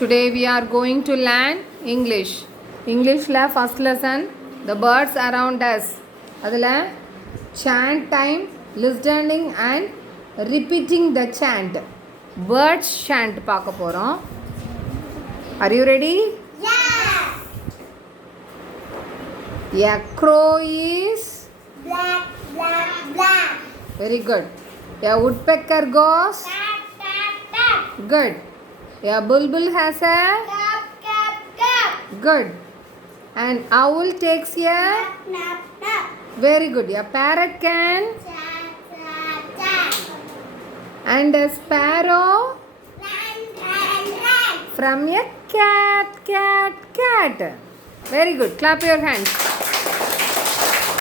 Today we are going to learn English. Englishல first lesson the birds around us. அதில் chant time, listening and repeating the chant. Birds chant பார்க்க போகிறோம். Are you ready? Yes. A crow is Black, black, black. very good. A woodpecker goes Tap, tap, tap. good. A bulbul has a Tap, tap, tap. good. An owl takes a Tap, tap, tap. very good. A parrot can Tap, tap, tap. and a sparrow Run, run, run. from a cat. Very good. Clap your hands.